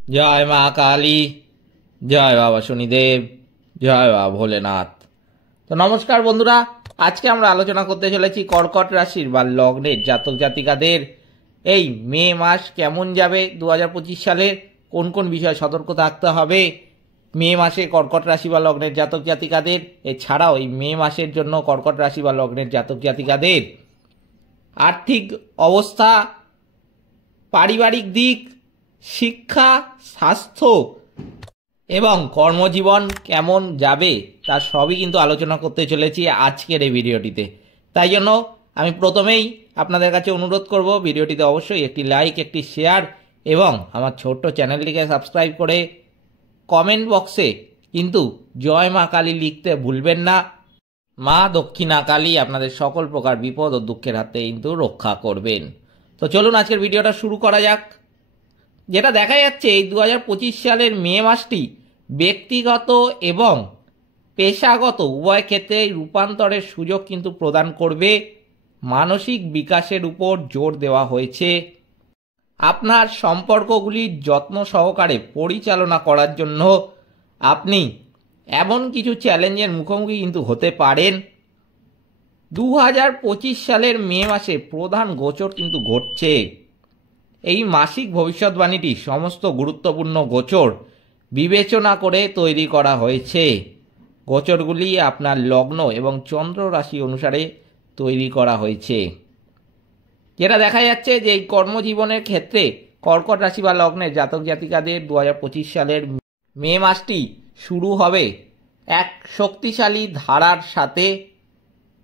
জয় মা কালী, জয় বাবা শনিদেব, জয় বাবা ভোলেনাথ। তো নমস্কার বন্ধুরা, আজকে আমরা আলোচনা করতে চলেছি কর্কট রাশির বা লগ্নের জাতক জাতিকাদের এই মে মাস কেমন যাবে। 2025 সালের কোন কোন বিষয়ে সতর্ক থাকতে হবে মে মাসে কর্কট রাশি বা লগ্নের জাতক জাতিকাদের। এছাড়াও এই মে মাসের জন্য কর্কট রাশি বা লগ্নের জাতক জাতিকাদের আর্থিক অবস্থা, পারিবারিক দিক, শিক্ষা, স্বাস্থ্য এবং কর্মজীবন কেমন যাবে তার সবই কিন্তু আলোচনা করতে চলেছি আজকের এই ভিডিওটিতে। তাই জন্য আমি প্রথমেই আপনাদের কাছে অনুরোধ করব, ভিডিওটিতে অবশ্যই একটি লাইক, একটি শেয়ার এবং আমার ছোট্ট চ্যানেলটিকে সাবস্ক্রাইব করে কমেন্ট বক্সে কিন্তু জয় মা কালী লিখতে ভুলবেন না। মা দক্ষিণা কালী আপনাদের সকল প্রকার বিপদ ও দুঃখের হাতে কিন্তু রক্ষা করবেন। তো চলুন আজকের ভিডিওটা শুরু করা যাক। যেটা দেখা যাচ্ছে এই 2025 সালের মে মাসটি ব্যক্তিগত এবং পেশাগত উভয় ক্ষেত্রেই রূপান্তরের সুযোগ কিন্তু প্রদান করবে। মানসিক বিকাশের উপর জোর দেওয়া হয়েছে। আপনার সম্পর্কগুলির যত্ন সহকারে পরিচালনা করার জন্য আপনি এমন কিছু চ্যালেঞ্জের মুখোমুখি কিন্তু হতে পারেন। 2025 সালের মে মাসে প্রধান গোচর কিন্তু ঘটছে। এই মাসিক ভবিষ্যৎবাণীটি সমস্ত গুরুত্বপূর্ণ গোচর বিবেচনা করে তৈরি করা হয়েছে। গোচরগুলি আপনার লগ্ন এবং চন্দ্র রাশি অনুসারে তৈরি করা হয়েছে। যেটা দেখা যাচ্ছে যে এই কর্মজীবনের ক্ষেত্রে কর্কট রাশি বা লগ্নের জাতক জাতিকাদের 2025 সালের মে মাসটি শুরু হবে এক শক্তিশালী ধারার সাথে।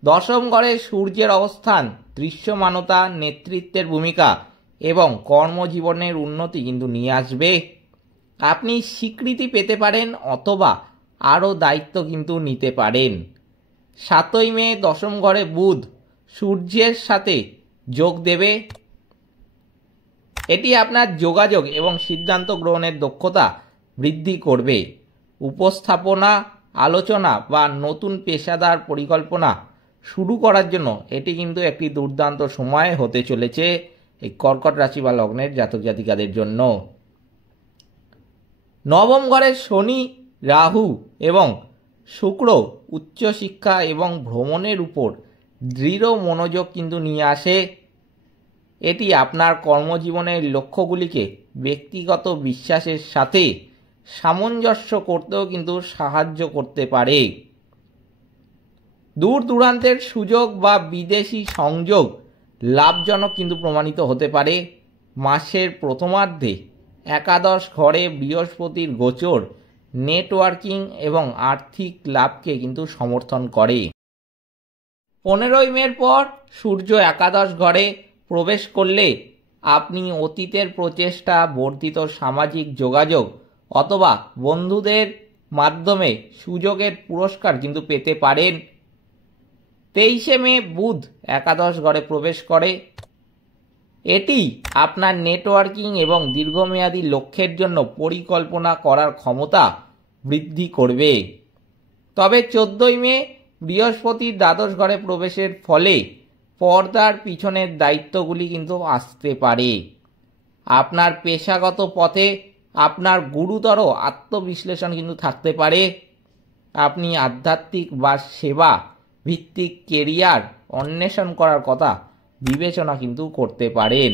দশম ঘরে সূর্যের অবস্থান দৃশ্যমানতা, নেতৃত্বের ভূমিকা এবং কর্মজীবনের উন্নতি কিন্তু নিয়ে আসবে। আপনি স্বীকৃতি পেতে পারেন অথবা আরও দায়িত্ব কিন্তু নিতে পারেন। 7ই মে দশম ঘরে বুধ সূর্যের সাথে যোগ দেবে। এটি আপনার যোগাযোগ এবং সিদ্ধান্ত গ্রহণের দক্ষতা বৃদ্ধি করবে। উপস্থাপনা, আলোচনা বা নতুন পেশাদার পরিকল্পনা শুরু করার জন্য এটি কিন্তু একটি দুর্দান্ত সময় হতে চলেছে এই কর্কট রাশি বা লগ্নের জাতক জাতিকাদের জন্য। নবম ঘরে শনি, রাহু এবং শুক্র উচ্চশিক্ষা এবং ভ্রমণের উপর দৃঢ় মনোযোগ কিন্তু নিয়ে আসে। এটি আপনার কর্মজীবনের লক্ষ্যগুলিকে ব্যক্তিগত বিশ্বাসের সাথে সামঞ্জস্য করতেও কিন্তু সাহায্য করতে পারে। দূর দূরান্তের সুযোগ বা বিদেশি সংযোগ লাভজনক কিন্তু প্রমাণিত হতে পারে। মাসের প্রথমার্ধে একাদশ ঘরে বৃহস্পতির গোচর নেটওয়ার্কিং এবং আর্থিক লাভকে কিন্তু সমর্থন করে। 15ই মের পর সূর্য একাদশ ঘরে প্রবেশ করলে আপনি অতীতের প্রচেষ্টা, বর্ধিত সামাজিক যোগাযোগ অথবা বন্ধুদের মাধ্যমে সুযোগের পুরস্কার কিন্তু পেতে পারেন। 23শে মে বুধ একাদশ ঘরে প্রবেশ করে। এটি আপনার নেটওয়ার্কিং এবং দীর্ঘমেয়াদী লক্ষ্যের জন্য পরিকল্পনা করার ক্ষমতা বৃদ্ধি করবে। তবে 14ই মে বৃহস্পতির দ্বাদশ ঘরে প্রবেশের ফলে পর্দার পিছনের দায়িত্বগুলি কিন্তু আসতে পারে। আপনার পেশাগত পথে আপনার গুরুতর আত্মবিশ্লেষণ কিন্তু থাকতে পারে। আপনি আধ্যাত্মিক বা সেবা ভিত্তিক কেরিয়ার অন্বেষণ করার কথা বিবেচনা কিন্তু করতে পারেন।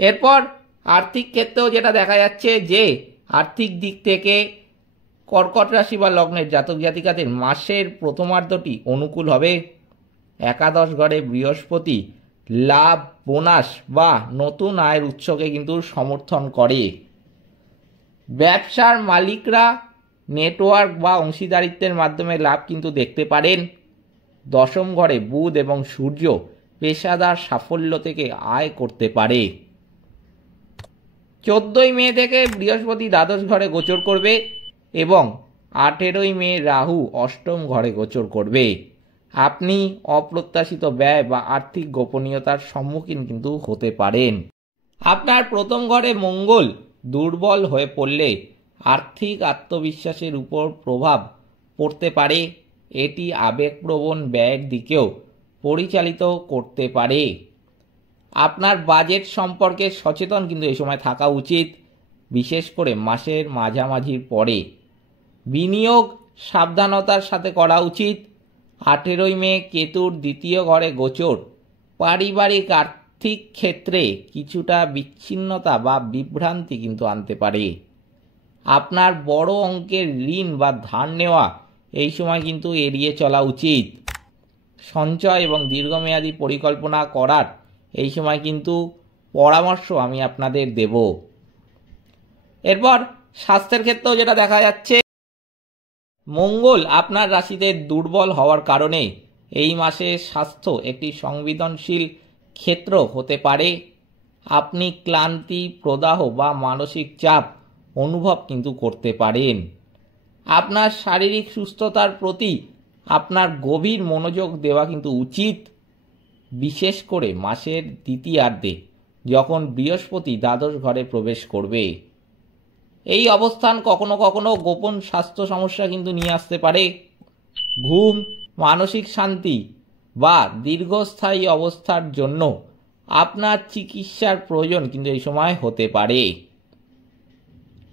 এরপর আর্থিক ক্ষেত্রেও যেটা দেখা যাচ্ছে যে আর্থিক দিক থেকে কর্কট রাশি বা লগ্নের জাতক জাতিকাদের মাসের প্রথমার্ধটি অনুকূল হবে। একাদশ ঘরে বৃহস্পতি লাভ, বোনাস বা নতুন আয়ের উৎসকে কিন্তু সমর্থন করে। ব্যবসার মালিকরা নেটওয়ার্ক বা অংশীদারিত্বের মাধ্যমে লাভ কিন্তু দেখতে পারেন। দশম ঘরে বুধ এবং সূর্য পেশাদার সাফল্য থেকে আয় করতে পারে। 14ই মে থেকে বৃহস্পতি দ্বাদশ ঘরে গোচর করবে এবং 18ই মে রাহু অষ্টম ঘরে গোচর করবে। আপনি অপ্রত্যাশিত ব্যয় বা আর্থিক গোপনীয়তার সম্মুখীন কিন্তু হতে পারেন। আপনার প্রথম ঘরে মঙ্গল দুর্বল হয়ে পড়লে আর্থিক আত্মবিশ্বাসের উপর প্রভাব পড়তে পারে। এটি আবেগপ্রবণ ব্যয়ের দিকেও পরিচালিত করতে পারে। আপনার বাজেট সম্পর্কে সচেতন কিন্তু এই সময় থাকা উচিত। বিশেষ করে মাসের মাঝামাঝির পরে। বিনিয়োগ সাবধানতার সাথে করা উচিত। 18ই মে কেতুর দ্বিতীয় ঘরে গোচর পারিবারিক আর্থিক ক্ষেত্রে কিছুটা বিচ্ছিন্নতা বা বিভ্রান্তি কিন্তু আনতে পারে। আপনার বড় অঙ্কের ঋণ বা ধার নেওয়া এই সময় কিন্তু এড়িয়ে চলা উচিত। সঞ্চয় এবং দীর্ঘমেয়াদী পরিকল্পনা করার এই সময় কিন্তু পরামর্শ আমি আপনাদের দেব। এরপর স্বাস্থ্যের ক্ষেত্রেও যেটা দেখা যাচ্ছে, মঙ্গল আপনার রাশিতে দুর্বল হওয়ার কারণে এই মাসে স্বাস্থ্য একটি সংবেদনশীল ক্ষেত্র হতে পারে। আপনি ক্লান্তি, প্রদাহ বা মানসিক চাপ অনুভব কিন্তু করতে পারেন। আপনার শারীরিক সুস্থতার প্রতি আপনার গভীর মনোযোগ দেওয়া কিন্তু উচিত, বিশেষ করে মাসের দ্বিতীয়ার্ধে যখন বৃহস্পতি দ্বাদশ ঘরে প্রবেশ করবে। এই অবস্থান কখনো কখনো গোপন স্বাস্থ্য সমস্যা কিন্তু নিয়ে আসতে পারে। ঘুম, মানসিক শান্তি বা দীর্ঘস্থায়ী অবস্থার জন্য আপনার চিকিৎসার প্রয়োজন কিন্তু এই সময় হতে পারে।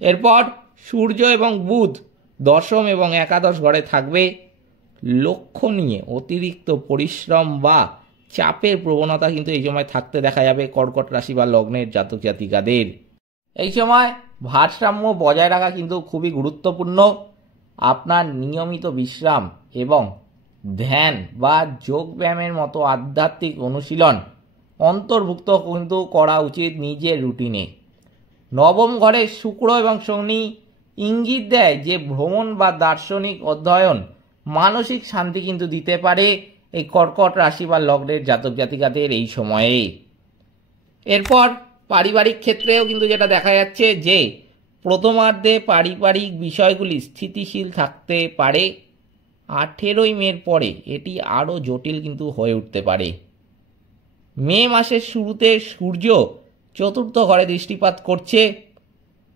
এরপর সূর্য এবং বুধ দশম এবং একাদশ ঘরে থাকবে। লক্ষ্য নিয়ে অতিরিক্ত পরিশ্রম বা চাপের প্রবণতা কিন্তু এই সময় থাকতে দেখা যাবে কর্কট রাশি বা লগ্নের জাতক জাতিকাদের। এই সময় ভারসাম্য বজায় রাখা কিন্তু খুবই গুরুত্বপূর্ণ। আপনার নিয়মিত বিশ্রাম এবং ধ্যান বা যোগ ব্যায়ামের মতো আধ্যাত্মিক অনুশীলন অন্তর্ভুক্ত কিন্তু করা উচিত নিজের রুটিনে। নবম ঘরে শুক্র এবং শনি ইঙ্গিত দেয় যে ভ্রমণ বা দার্শনিক অধ্যয়ন মানসিক শান্তি কিন্তু দিতে পারে এই কর্কট রাশি বা লগ্নের জাতক জাতিকাদের এই সময়ে। এরপর পারিবারিক ক্ষেত্রেও কিন্তু যেটা দেখা যাচ্ছে যে প্রথমার্ধে পারিবারিক বিষয়গুলি স্থিতিশীল থাকতে পারে। 18ই মের পরে এটি আরও জটিল কিন্তু হয়ে উঠতে পারে। মে মাসের শুরুতে সূর্য চতুর্থ ঘরে দৃষ্টিপাত করছে।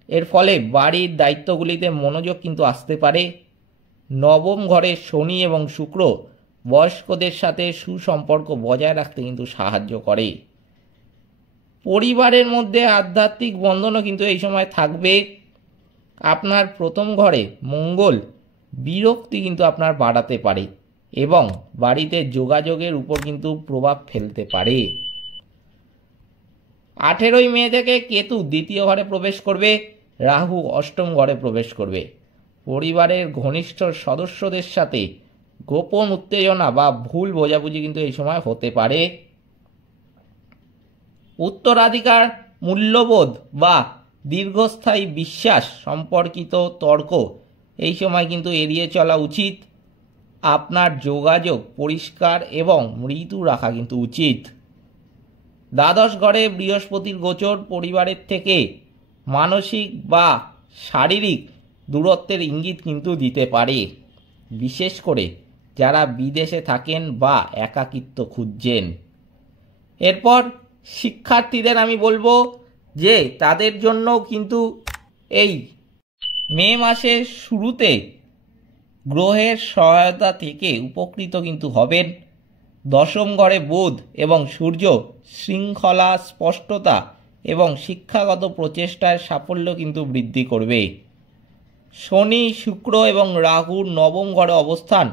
এর ফলে বাড়ির দায়িত্বগুলিতে মনোযোগ কিন্তু আসতে পারে। নবম ঘরে শনি এবং শুক্র বয়স্কদের সাথে সুসম্পর্ক বজায় রাখতে কিন্তু সাহায্য করে। পরিবারের মধ্যে আধ্যাত্মিক বন্ধনও কিন্তু এই সময় থাকবে। আপনার প্রথম ঘরে মঙ্গল বিরক্তি কিন্তু আপনার বাড়াতে পারে এবং বাড়িতে যোগাযোগের উপর কিন্তু প্রভাব ফেলতে পারে। 18ই মে থেকে কেতু দ্বিতীয় ঘরে প্রবেশ করবে, রাহু অষ্টম ঘরে প্রবেশ করবে। পরিবারের ঘনিষ্ঠ সদস্যদের সাথে গোপন উত্তেজনা বা ভুল বোঝাবুঝি কিন্তু এই সময় হতে পারে। উত্তরাধিকার মূল্যবোধ বা দীর্ঘস্থায়ী বিশ্বাস সম্পর্কিত তর্ক এই সময় কিন্তু এড়িয়ে চলা উচিত। আপনার যোগাযোগ পরিষ্কার এবং মৃদু রাখা কিন্তু উচিত। দ্বাদশ ঘরে বৃহস্পতির গোচর পরিবারের থেকে মানসিক বা শারীরিক দূরত্বের ইঙ্গিত কিন্তু দিতে পারে, বিশেষ করে যারা বিদেশে থাকেন বা একাকিত্ব খুঁজছেন। এরপর শিক্ষার্থীদের আমি বলবো যে তাদের জন্য কিন্তু এই মে মাসের শুরুতে গ্রহের সহায়তা থেকে উপকৃত কিন্তু হবেন। দশম ঘরে বুধ এবং সূর্য শৃঙ্খলা, স্পষ্টতা এবং শিক্ষাগত প্রচেষ্টার সাফল্য কিন্তু বৃদ্ধি করবে। শনি, শুক্র এবং রাহুর নবম ঘরে অবস্থান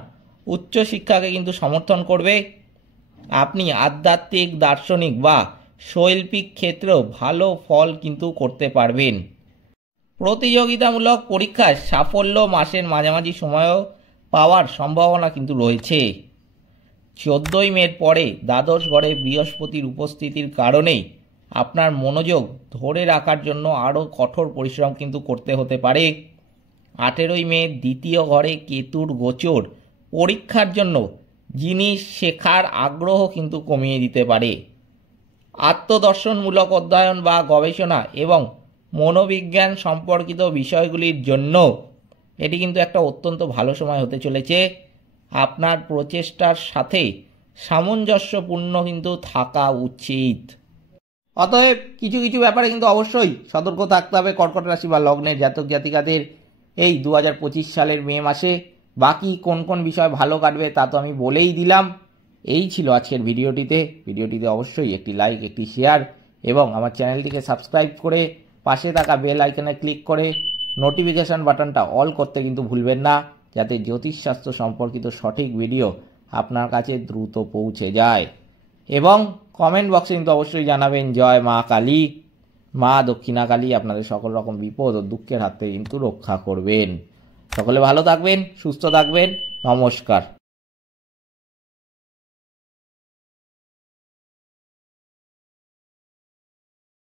উচ্চশিক্ষাকে কিন্তু সমর্থন করবে। আপনি আধ্যাত্মিক, দার্শনিক বা শৈল্পিক ক্ষেত্রেও ভালো ফল কিন্তু করতে পারবেন। প্রতিযোগিতামূলক পরীক্ষায় সাফল্য মাসের মাঝামাঝি সময়েও পাওয়ার সম্ভাবনা কিন্তু রয়েছে। 14ই মের পরে দ্বাদশ ঘরে বৃহস্পতির উপস্থিতির কারণেই আপনার মনোযোগ ধরে রাখার জন্য আরও কঠোর পরিশ্রম কিন্তু করতে হতে পারে। 18ই মে দ্বিতীয় ঘরে কেতুর গোচর পরীক্ষার জন্য জিনিস শেখার আগ্রহ কিন্তু কমিয়ে দিতে পারে। আত্মদর্শনমূলক অধ্যয়ন বা গবেষণা এবং মনোবিজ্ঞান সম্পর্কিত বিষয়গুলির জন্য এটি কিন্তু একটা অত্যন্ত ভালো সময় হতে চলেছে। আপনার প্রচেষ্টার সাথে সামঞ্জস্যপূর্ণ কিন্তু থাকা উচিত। অতএব কিছু কিছু ব্যাপারে কিন্তু অবশ্যই সতর্ক থাকতে হবে কর্কট রাশি বা লগ্নের জাতক জাতিকাদের এই 2025 সালের মে মাসে। বাকি কোন কোন বিষয় ভালো কাটবে তা তো আমি বলেই দিলাম। এই ছিল আজকের ভিডিওটিতে অবশ্যই একটি লাইক, একটি শেয়ার এবং আমার চ্যানেলটিকে সাবস্ক্রাইব করে পাশে থাকা বেল আইকনে ক্লিক করে নোটিফিকেশন বাটনটা অল করতে কিন্তু ভুলবেন না, যাতে জ্যোতিষশাস্ত্র সম্পর্কিত সঠিক ভিডিও আপনার কাছে দ্রুত পৌঁছে যায়। এবং কমেন্ট বক্সে কিন্তু অবশ্যই জানাবেন জয় মা কালী। মা দক্ষিণা কালী আপনাদের সকল রকম বিপদ ও দুঃখের হাত থেকে কিন্তু রক্ষা করবেন। সকলে ভালো থাকবেন, সুস্থ থাকবেন। নমস্কার।